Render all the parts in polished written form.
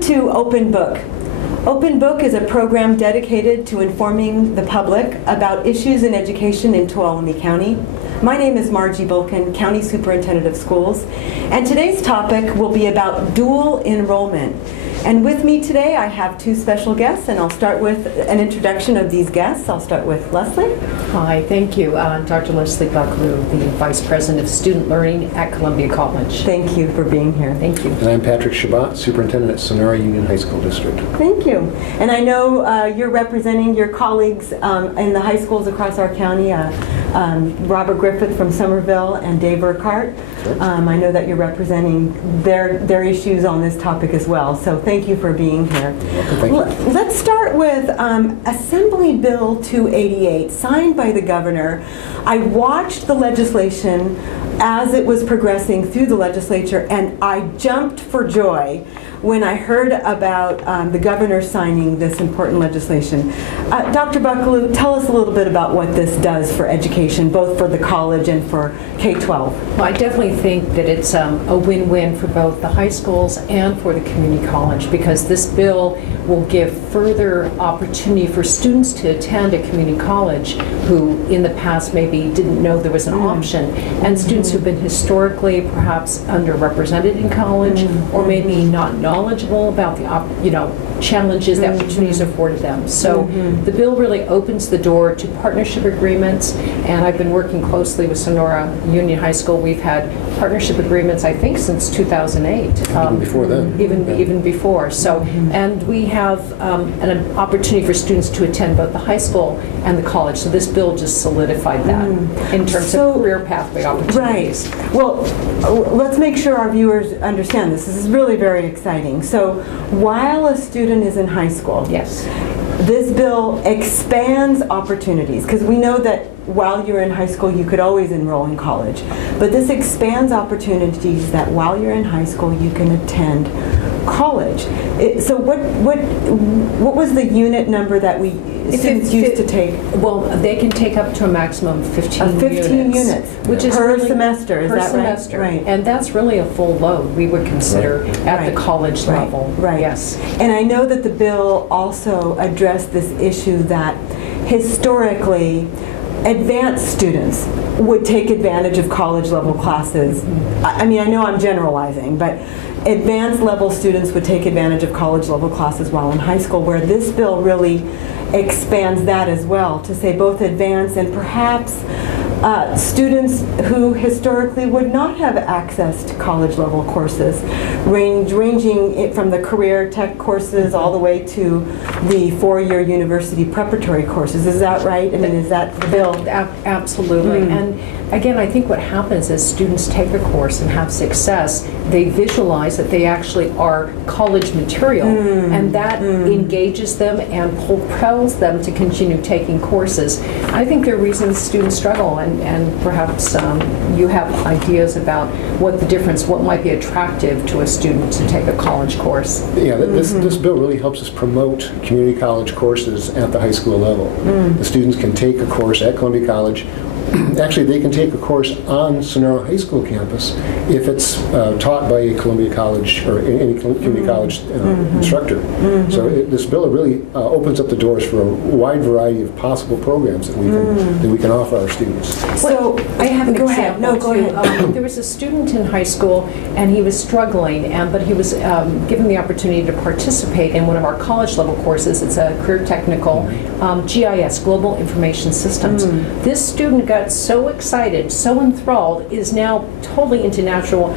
to Open Book. Open Book is a program dedicated to informing the public about issues in education in Tuolumne County. My name is Margie Bulkin, County Superintendent of Schools, and today's topic will be about dual enrollment. And with me today I have two special guests, and I'll start with an introduction of these guests. I'll start with Leslie. Hi, thank you. Dr. Leslie Buckalew, the Vice President of Student Learning at Columbia College. Thank you for being here. Thank you. And I'm Pat Chabot, Superintendent at Sonora Union High School District. Thank you. And I know you're representing your colleagues in the high schools across our county, Robert Griffith from Somerville and Dave Urquhart. Sure. I know that you're representing their issues on this topic as well, so thank you for being here. Thank you. Let's start with Assembly Bill 288, signed by the governor. I watched the legislation as it was progressing through the legislature, and I jumped for joy when I heard about the governor signing this important legislation. Dr. Buckalew, tell us a little bit about what this does for education, both for the college and for K-12. Well, I definitely think that it's a win-win for both the high schools and for the community college, because this bill will give further opportunity for students to attend a community college who in the past maybe didn't know there was an option, and students who've been historically perhaps underrepresented in college or maybe not knowledgeable about the challenges, the opportunities afforded them. So the bill really opens the door to partnership agreements, and I've been working closely with Sonora Union High School. We've had partnership agreements, I think, since 2008. Even before then. Even before. So, and we have an opportunity for students to attend both the high school and the college. So this bill just solidified that in terms of career pathway opportunities. Right. Well, let's make sure our viewers understand this. This is really very exciting. So while a student is in high school, yes, this bill expands opportunities, because we know that while you're in high school you could always enroll in college, but this expands opportunities that while you're in high school you can attend college. So what was the unit number that students used to take? Well, they can take up to a maximum of 15 units, which is per really, semester. Is per that semester. Right? And that's really a full load we would consider at the college level. Right. Yes. And I know that the bill also addressed this issue that historically advanced students would take advantage of college level classes. I mean, I know I'm generalizing, but advanced level students would take advantage of college level classes while in high school, where this bill really expands that as well to say both advanced and perhaps students who historically would not have access to college level courses, ranging it from the career tech courses all the way to the four-year university preparatory courses. Is that right? I mean, is that the bill? Absolutely. And again, I think what happens is students take a course and have success, they visualize that they actually are college material, and that engages them and propels them to continue taking courses. I think there are reasons students struggle, and perhaps you have ideas about what the difference, what might be attractive to a student to take a college course. Yeah, this bill really helps us promote community college courses at the high school level. The students can take a course at Columbia College. Actually, they can take a course on Sonora High School campus if it's taught by a Columbia College or any community college instructor. So this bill really opens up the doors for a wide variety of possible programs that we can offer our students. So I have an example. Ahead. No, go ahead. There was a student in high school, and he was struggling, but he was given the opportunity to participate in one of our college level courses. It's a career technical GIS, Global Information Systems. This student got so excited, so enthralled, is now totally into natural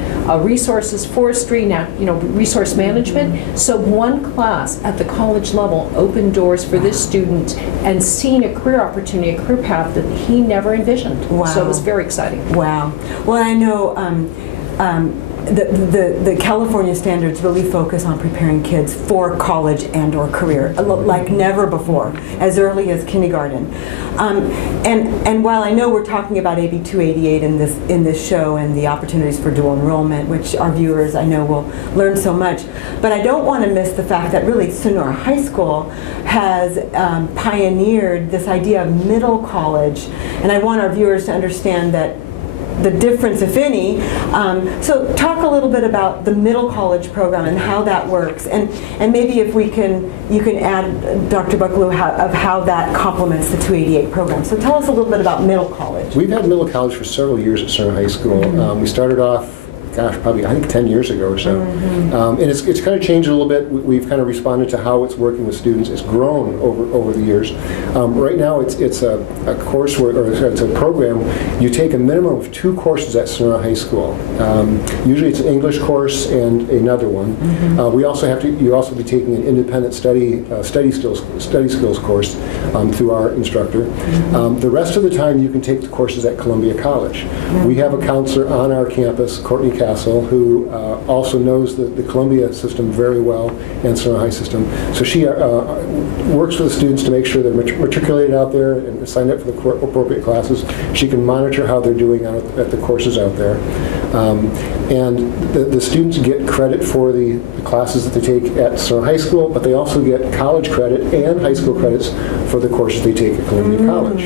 resources, forestry, resource management. So one class at the college level opened doors for this student and seen a career opportunity, a career path that he never envisioned. Wow. So it was very exciting. Wow. Well, I know the California standards really focus on preparing kids for college and or career, like never before, as early as kindergarten. And while I know we're talking about AB 288 in this show and the opportunities for dual enrollment, which our viewers I know will learn so much, but I don't want to miss the fact that really Sonora High School has pioneered this idea of middle college, and I want our viewers to understand that the difference, if any. So talk a little bit about the middle college program and how that works, and maybe if you can add, Dr. Buckalew, of how that complements the 288 program. So tell us a little bit about middle college. We've had middle college for several years at Sonora High School. We started off, probably, I think 10 years ago or so. And it's kind of changed a little bit. We've kind of responded to how it's working with students. It's grown over the years. Right now it's a course or it's a program. You take a minimum of 2 courses at Sonora High School. Usually it's an English course and another one. You also be taking an independent study skills course through our instructor. The rest of the time you can take the courses at Columbia College. We have a counselor on our campus, Courtney Castle, who also knows the Columbia system very well and Sonora High system. So she works with the students to make sure they're matriculated out there and signed up for the appropriate classes. She can monitor how they're doing at the courses out there. And the students get credit for the classes that they take at Sonora High School, but they also get college credit and high school credits for the courses they take at Columbia College.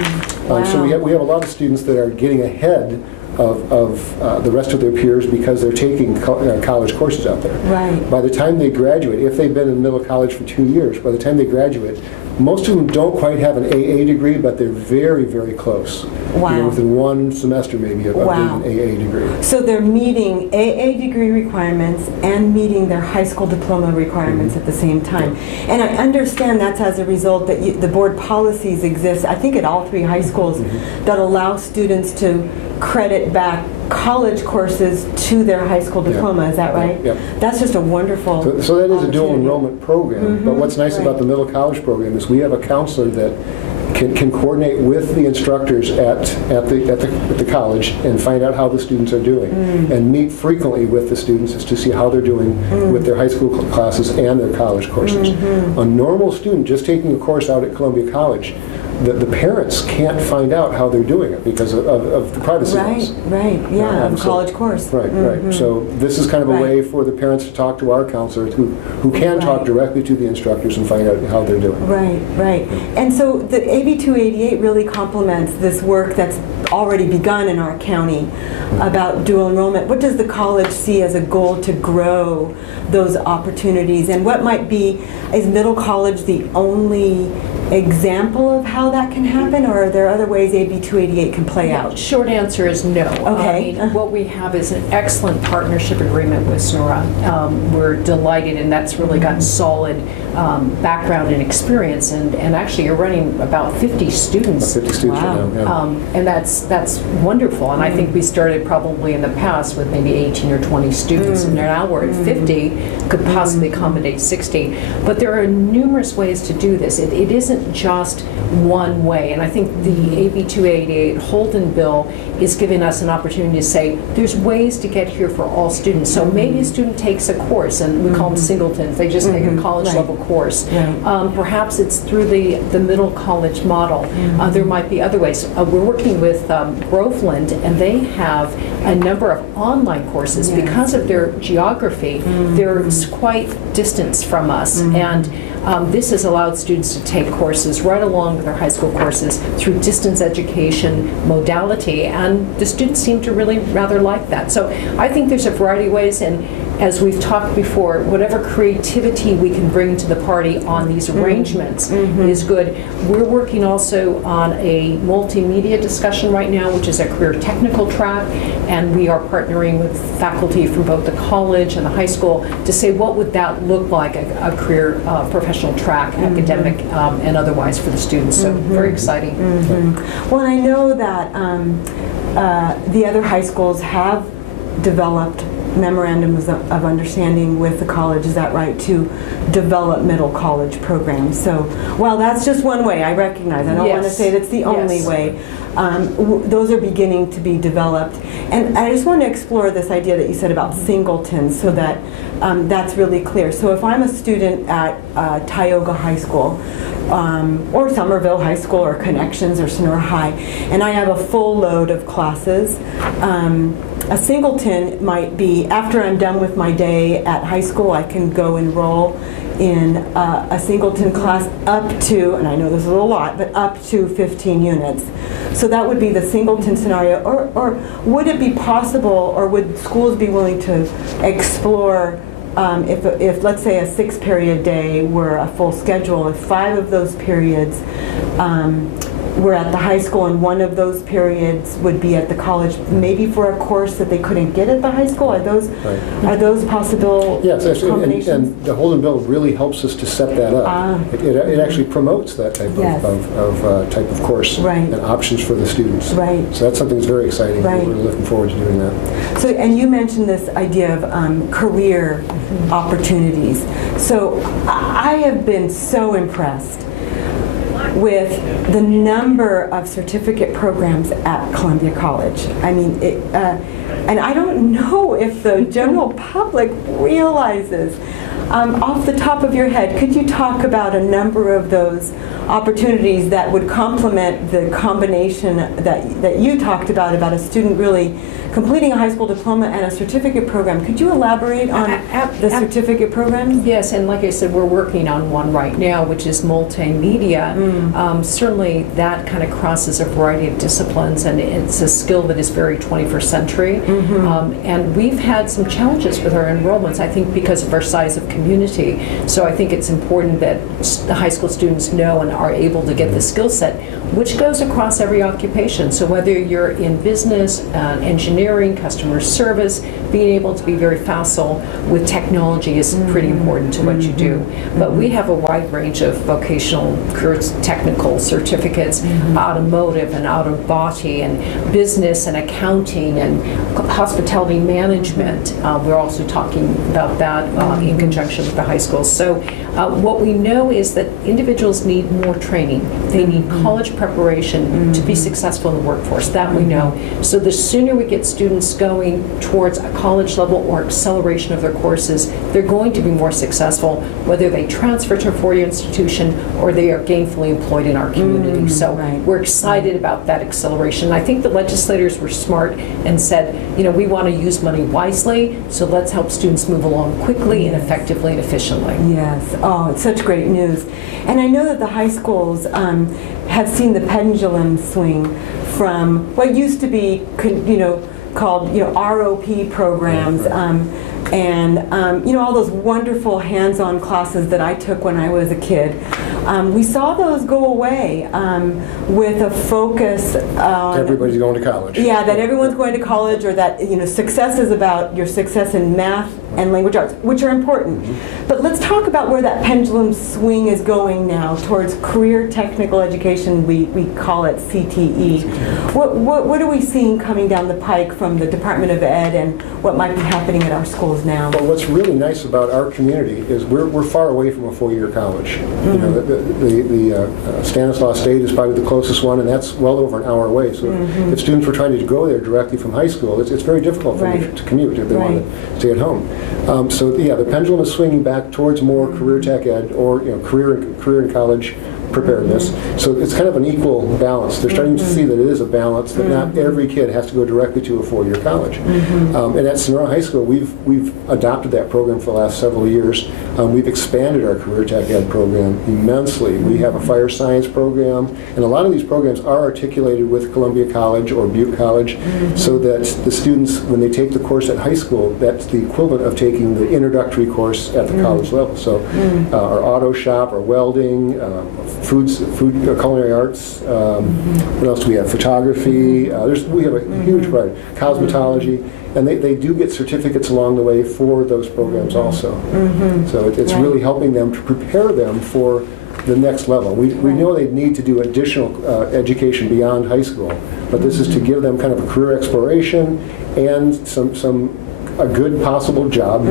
So we have a lot of students that are getting ahead of the rest of their peers because they're taking college courses out there. Right. By the time they graduate, if they've been in middle college for 2 years, by the time they graduate, most of them don't quite have an AA degree, but they're very, very close. Wow. Within 1 semester maybe of getting an AA degree. So they're meeting AA degree requirements and meeting their high school diploma requirements at the same time. And I understand that's as a result that the board policies exist, I think at all 3 high schools, that allow students to credit back college courses to their high school diploma. Is that right? Yep. That's just a wonderful So that is a dual opportunity. enrollment program. But what's nice about the middle college program is we have a counselor that can coordinate with the instructors at the college and find out how the students are doing, and meet frequently with the students as to see how they're doing with their high school classes and their college courses. A normal student just taking a course out at Columbia College, the parents can't find out how they're doing it because of the privacy laws. Right, yeah, of a college course. Right. So this is kind of a way for the parents to talk to our counselors who can talk directly to the instructors and find out how they're doing. Right. And so the AB 288 really complements this work that's already begun in our county about dual enrollment. What does the college see as a goal to grow those opportunities? And what might be, is middle college the only example of how that can happen, or are there other ways AB 288 can play out? Short answer is no. Okay. What we have is an excellent partnership agreement with Sonora. We're delighted, and that's really got solid background and experience. And actually, you're running about 50 students. 50 students right now, yeah. And that's wonderful. And I think we started probably in the past with maybe 18 or 20 students, and now we're at 50, could possibly accommodate 60. But there are numerous ways to do this. It isn't just one way, and I think the AB 288 Holden bill is giving us an opportunity to say there's ways to get here for all students. So maybe a student takes a course, and we call them singletons, they just take a college level course. Perhaps it's through the middle college model. There might be other ways. We're working with Groveland, and they have a number of online courses. Because of their geography, they're quite distant from us, and this has allowed students to take courses right along with their high school courses through distance education modality, and the students seem to really rather like that. So I think there's a variety of ways, and as we've talked before, whatever creativity we can bring to the party on these arrangements is good. We're working also on a multimedia discussion right now, which is a career technical track, and we are partnering with faculty from both the college and the high school to say what would that look like, a career professional track, academic and otherwise for the students. So very exciting. Well, I know that the other high schools have developed memorandums of understanding with the college, is that right, to develop middle college programs. So while that's just one way, I recognize, I don't want to say that's the only way. Those are beginning to be developed. And I just want to explore this idea that you said about singletons so that that's really clear. So if I'm a student at Tioga High School, or Somerville High School, or Connections, or Sonora High, and I have a full load of classes, a singleton might be, after I'm done with my day at high school, I can go enroll in a singleton class up to, and I know this is a lot, but up to 15 units. So that would be the singleton scenario. Or would it be possible, or would schools be willing to explore if let's say a 6-period day were a full schedule, if 5 of those periods were at the high school and 1 of those periods would be at the college, maybe for a course that they couldn't get at the high school? Are those possible combinations? And the Holden Bill really helps us to set that up. It actually promotes that type of course and options for the students. Right. So that's something that's very exciting. Right. We're looking forward to doing that. So, and you mentioned this idea of career opportunities. So I have been so impressed with the number of certificate programs at Columbia College. I mean, and I don't know if the general public realizes. Off the top of your head, could you talk about a number of those opportunities that would complement the combination that you talked about a student really completing a high school diploma and a certificate program? Could you elaborate on the certificate programs? Yes, and like I said, we're working on one right now, which is multimedia. Certainly that kind of crosses a variety of disciplines, and it's a skill that is very 21st century. And we've had some challenges with our enrollments, I think because of our size of community. So I think it's important that the high school students know and are able to get the skill set, which goes across every occupation. So whether you're in business, engineering, customer service, being able to be very facile with technology is pretty important to what you do. But we have a wide range of vocational, technical certificates, automotive and out of body, and business and accounting and hospitality management. We're also talking about that in conjunction with the high school. So what we know is that individuals need more training. They need college preparation to be successful in the workforce. That we know. So the sooner we get students going towards a college level or acceleration of their courses, they're going to be more successful, whether they transfer to a four-year institution or they are gainfully employed in our community. So we're excited about that acceleration. I think the legislators were smart and said, you know, we want to use money wisely, so let's help students move along quickly and effectively and efficiently. Yes. Oh, it's such great news. And I know that the high schools have seen the pendulum swing from what used to be, called ROP programs, and all those wonderful hands-on classes that I took when I was a kid. We saw those go away with a focus on everybody's going to college. Yeah, that everyone's going to college, or that success is about your success in math and language arts, which are important. But let's talk about where that pendulum swing is going now towards career technical education. We call it CTE. What are we seeing coming down the pike from the Department of Ed, and what might be happening at our schools now? Well, what's really nice about our community is we're far away from a four-year college. The Stanislaus State is probably the closest one, and that's well over an hour away. So if students were trying to go there directly from high school, it's very difficult for them to commute if they want to stay at home. The pendulum is swinging back towards more career tech ed, or career and college preparedness. So it's kind of an equal balance. They're starting to see that it is a balance, that not every kid has to go directly to a four-year college. And at Sonora High School, we've adopted that program for the last several years. We've expanded our career tech ed program immensely. We have a fire science program, and a lot of these programs are articulated with Columbia College or Butte College, so that the students, when they take the course at high school, that's the equivalent of taking the introductory course at the college level. So our auto shop, our welding, food, culinary arts. What else do we have? Photography. We have a huge variety. Cosmetology, and they do get certificates along the way for those programs also. So it's really helping them to prepare them for the next level. We know they need to do additional education beyond high school, but this is to give them kind of a career exploration and a good possible job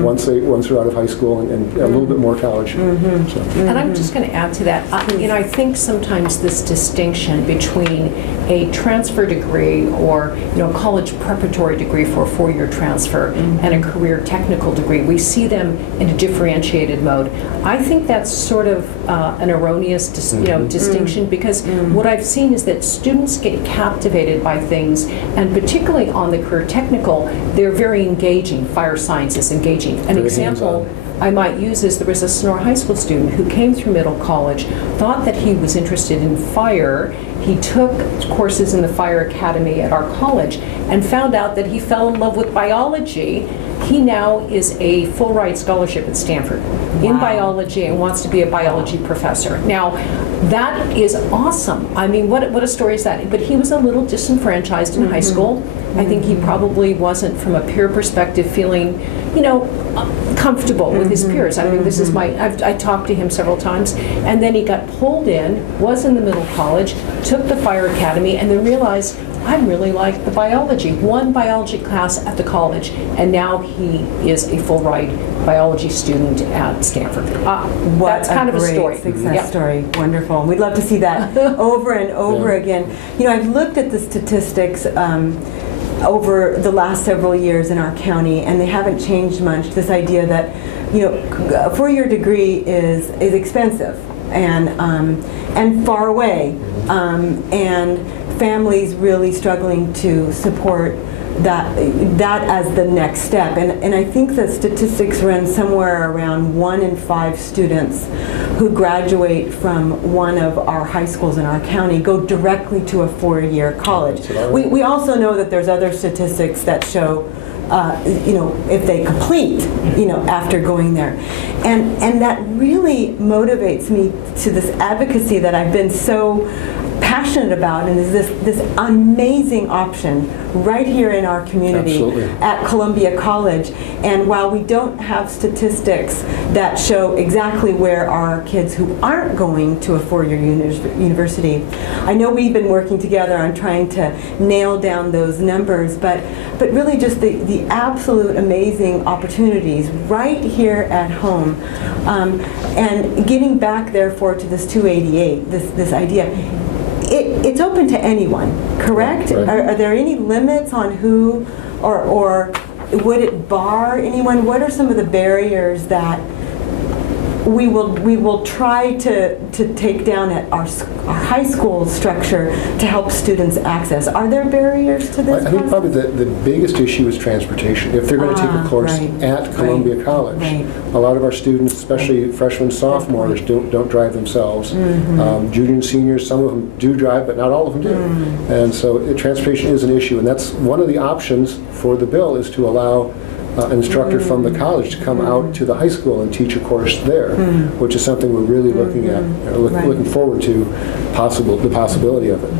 once they're out of high school, and a little bit more college. And I'm just going to add to that. I think sometimes this distinction between a transfer degree or college preparatory degree for a four-year transfer and a career technical degree, we see them in a differentiated mode. I think that's sort of an erroneous distinction, because what I've seen is that students get captivated by things, and particularly on the career technical, they're very engaging. Fire science is engaging. An example I might use is there was a Sonora High School student who came through middle college, thought that he was interested in fire. He took courses in the fire academy at our college and found out that he fell in love with biology. He now is a full ride scholarship at Stanford in biology and wants to be a biology professor. Now, that is awesome. I mean, what a story is that? But he was a little disenfranchised in high school. I think he probably wasn't, from a peer perspective, feeling, comfortable with his peers. I mean, this is I talked to him several times, and then he got pulled in, was in the middle college, took the fire academy, and then realized, I really like the biology. One biology class at the college, and now he is a full ride biology student at Stanford. That's kind of a story. Success story. Wonderful. We'd love to see that over and over again. I've looked at the statistics over the last several years in our county, and they haven't changed much. This idea that a four-year degree is expensive and far away, and families really struggling to support that as the next step. And I think the statistics run somewhere around 1 in 5 students who graduate from one of our high schools in our county go directly to a 4-year college. We also know that there's other statistics that show if they complete, after going there. And that really motivates me to this advocacy that I've been so passionate about, and is this amazing option right here in our community. Absolutely. At Columbia College. And while we don't have statistics that show exactly where our kids who aren't going to a 4-year university, I know we've been working together on trying to nail down those numbers, but really just the absolute amazing opportunities right here at home. And getting back therefore to this 288, this idea, it's open to anyone, correct? Right. Are there any limits on who, or would it bar anyone? What are some of the barriers that we will try to take down at our high school structure to help students access? Are there barriers to this? I think probably the biggest issue is transportation. If they're going to take a course at Columbia College, a lot of our students, especially freshmen, sophomores, don't drive themselves. Juniors and seniors, some of them do drive, but not all of them do. And so transportation is an issue, and that's one of the options for the bill, is to allow an instructor from the college to come out to the high school and teach a course there, which is something we're really looking at, looking forward to the possibility of it.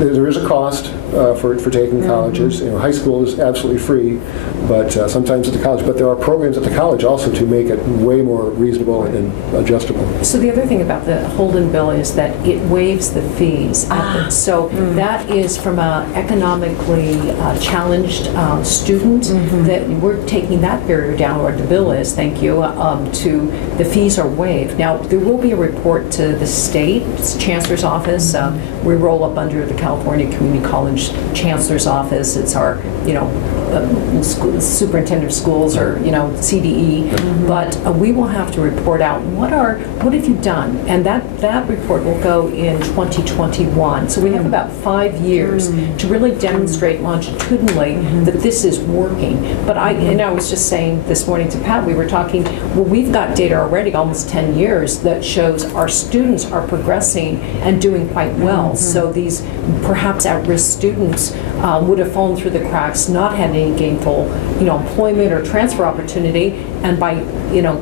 There is a cost for taking colleges. High school is absolutely free, but sometimes at the college. But there are programs at the college also to make it way more reasonable and adjustable. So the other thing about the Holden bill is that it waives the fees. So that is from an economically challenged student. That we're taking that barrier down, or the bill is, thank you, to the fees are waived. Now, there will be a report to the state chancellor's office. We roll up under the California Community College chancellor's office. It's our, superintendent of schools, or CDE. But we will have to report out what have you done, and that report will go in 2021. So we have about 5 years to really demonstrate longitudinally that this is working. But I was just saying this morning to Pat, we were talking, we've got data already, almost 10 years, that shows our students are progressing and doing quite well. So these perhaps at-risk students would have fallen through the cracks, not had any gainful employment or transfer opportunity, and by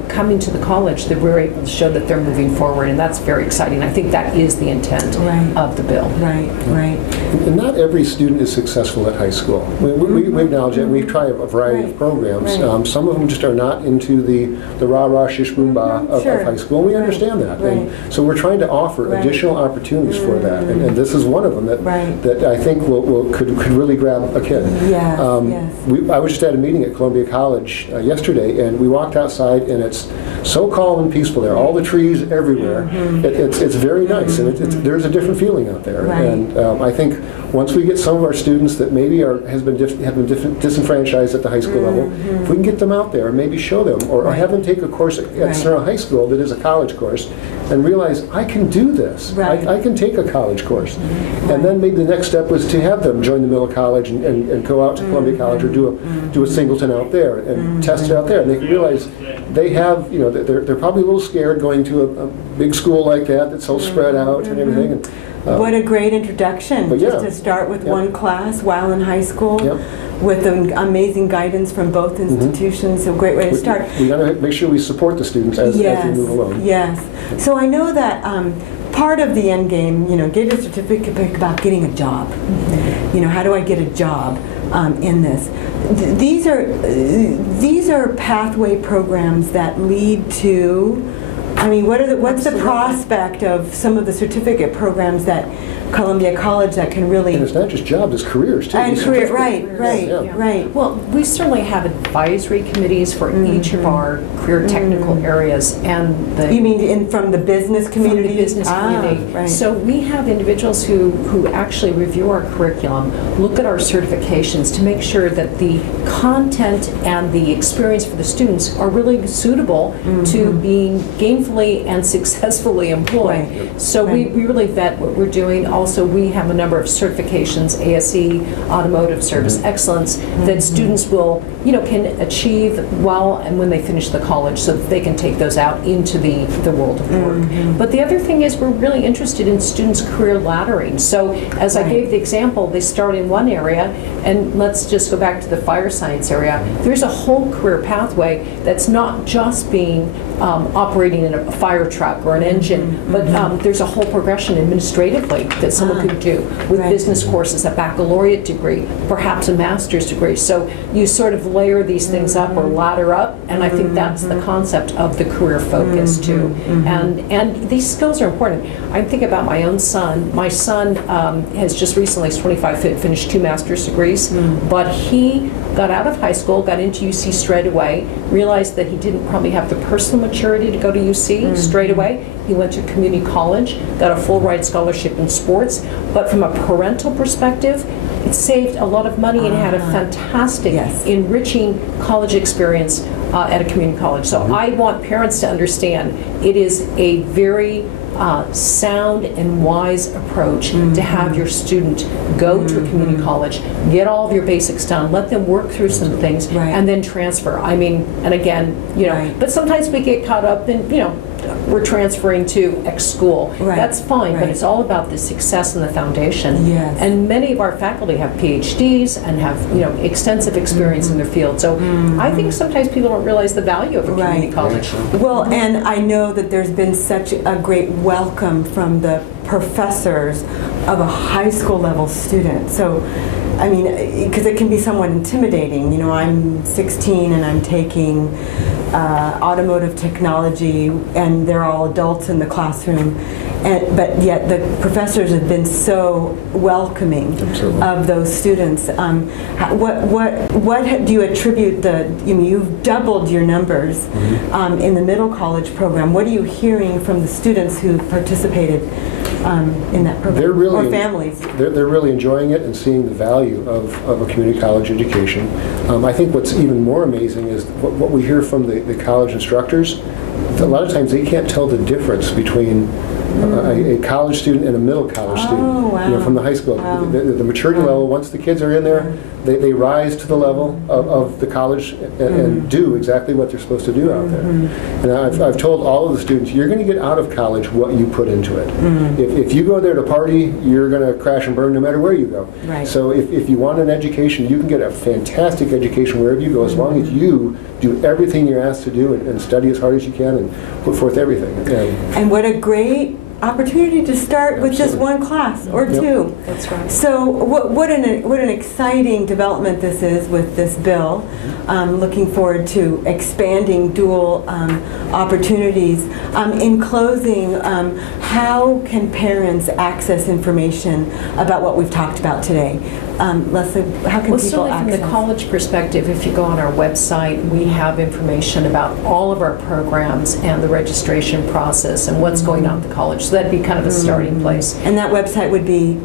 coming to the college, that we're able to show that they're moving forward, and that's very exciting. I think that is the intent of the bill. Right. And not every student is successful at high school. We acknowledge it, and we try a variety of programs. Some of them just are not into the rah-rah, shish-boom-bah of high school, and we understand that. And so we're trying to offer additional opportunities for that, and this is one of them that I think could really grab a kid. I was just at a meeting at Columbia College yesterday, and we walked outside, and it's so calm and peaceful there. All the trees everywhere. It's very nice, and there's a different feeling out there. And I think once we get some of our students that maybe have been disenfranchised at the high school level, if we can get them out there and maybe show them, or have them take a course at Sonora High School that is a college course, and realize, I can do this. I can take a college course. And then maybe the next step was to have them join the middle college and go out to Columbia College or do a singleton out there and test it out there. And they can realize they have, they're probably a little scared going to a big school like that's so spread out and everything. And, what a great introduction, just to start with one class while in high school. With amazing guidance from both institutions, a great way to start. We got to make sure we support the students as they move along. Yes. So I know that part of the end game, get a certificate about getting a job. How do I get a job in this? These are pathway programs that lead to. What's the prospect of some of the certificate programs that Columbia College that can really... And it's not just jobs, it's careers too. And career, right. Well, we certainly have advisory committees for each of our career technical areas, and you mean from the business community? From the business community. Right. So we have individuals who actually review our curriculum, look at our certifications to make sure that the content and the experience for the students are really suitable to being gainfully and successfully employed. So we really vet what we're doing. Also, we have a number of certifications, ASE, Automotive Service Excellence, that students will, can achieve while and when they finish the college, so that they can take those out into the world of work. But the other thing is, we're really interested in students' career laddering. So as I gave the example, they start in one area, and let's just go back to the fire science area. There's a whole career pathway that's not just being operating in a fire truck or an engine, but there's a whole progression administratively that someone could do with business courses, a baccalaureate degree, perhaps a master's degree. So you sort of layer these things up or ladder up, and I think that's the concept of the career focus too. And these skills are important. I think about my own son. My son has just recently, he's 25, finished 2 master's degrees, but he got out of high school, got into UC straight away, realized that he didn't probably have the personal maturity to go to UC straight away. He went to community college, got a full ride scholarship in sports, but from a parental perspective, it saved a lot of money and had a fantastic, enriching college experience at a community college. So I want parents to understand it is a very sound and wise approach to have your student go to a community college, get all of your basics done, let them work through some things, and then transfer. And again, but sometimes we get caught up in, we're transferring to X school. That's fine, but it's all about the success and the foundation. And many of our faculty have PhDs and have extensive experience in their field. So I think sometimes people don't realize the value of a community college. Well, and I know that there's been such a great welcome from the professors of a high school level student. So because it can be somewhat intimidating. I'm 16 and I'm taking automotive technology, and they're all adults in the classroom, but yet the professors have been so welcoming of those students. What do you attribute you've doubled your numbers in the middle college program. What are you hearing from the students who participated in that program, or families? They're really enjoying it and seeing the value of a community college education. I think what's even more amazing is what we hear from the college instructors. A lot of times they can't tell the difference between a college student and a middle college student, from the high school. The maturity level, once the kids are in there, they rise to the level of the college and do exactly what they're supposed to do out there. And I've told all of the students, you're going to get out of college what you put into it. If you go there to party, you're going to crash and burn no matter where you go. So if you want an education, you can get a fantastic education wherever you go, as long as you do everything you're asked to do and study as hard as you can and put forth everything. And what a great opportunity to start with just one class or two. That's right. So what an exciting development this is with this bill. Looking forward to expanding dual opportunities. In closing, how can parents access information about what we've talked about today? Leslie, how can Well, people certainly from access? the college perspective, if you go on our website, we have information about all of our programs and the registration process and what's going on at the college. So that'd be kind of a starting place. And that website would be?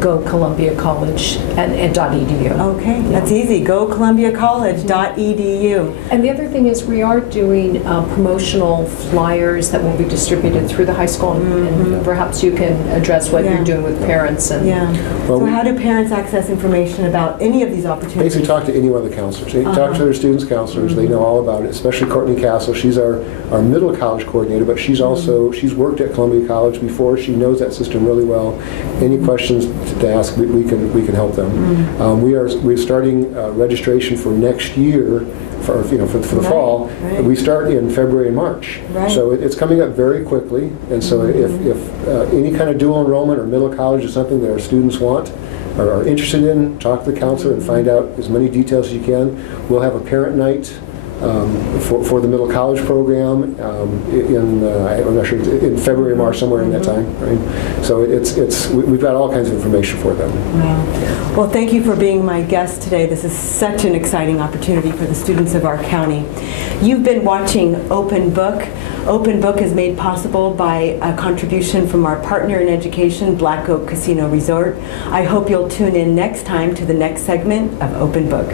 Go Columbia College and .edu. Okay, that's easy. Go columbiacollege.edu. And the other thing is we are doing promotional flyers that will be distributed through the high school, and perhaps you can address what Yeah. you're doing with parents. And Yeah. Well, So how do parents access information about any of these opportunities? Basically, talk to any one of the counselors. They talk to their students' counselors. They know all about it, especially Courtney Castle. She's our middle college coordinator, but she's also, she's worked at Columbia College before. She knows that system really well. Any questions to ask, we can help them. We're starting registration for next year. For the fall, right. we start in February and March. Right. So it's coming up very quickly. And so if any kind of dual enrollment or middle college is something that our students want or are interested in, talk to the counselor and find out as many details as you can. We'll have a parent night for the middle college program I'm not sure, in February, March, somewhere in that time. Right? So we've got all kinds of information for them. Wow. Well, thank you for being my guest today. This is such an exciting opportunity for the students of our county. You've been watching Open Book. Open Book is made possible by a contribution from our partner in education, Black Oak Casino Resort. I hope you'll tune in next time to the next segment of Open Book.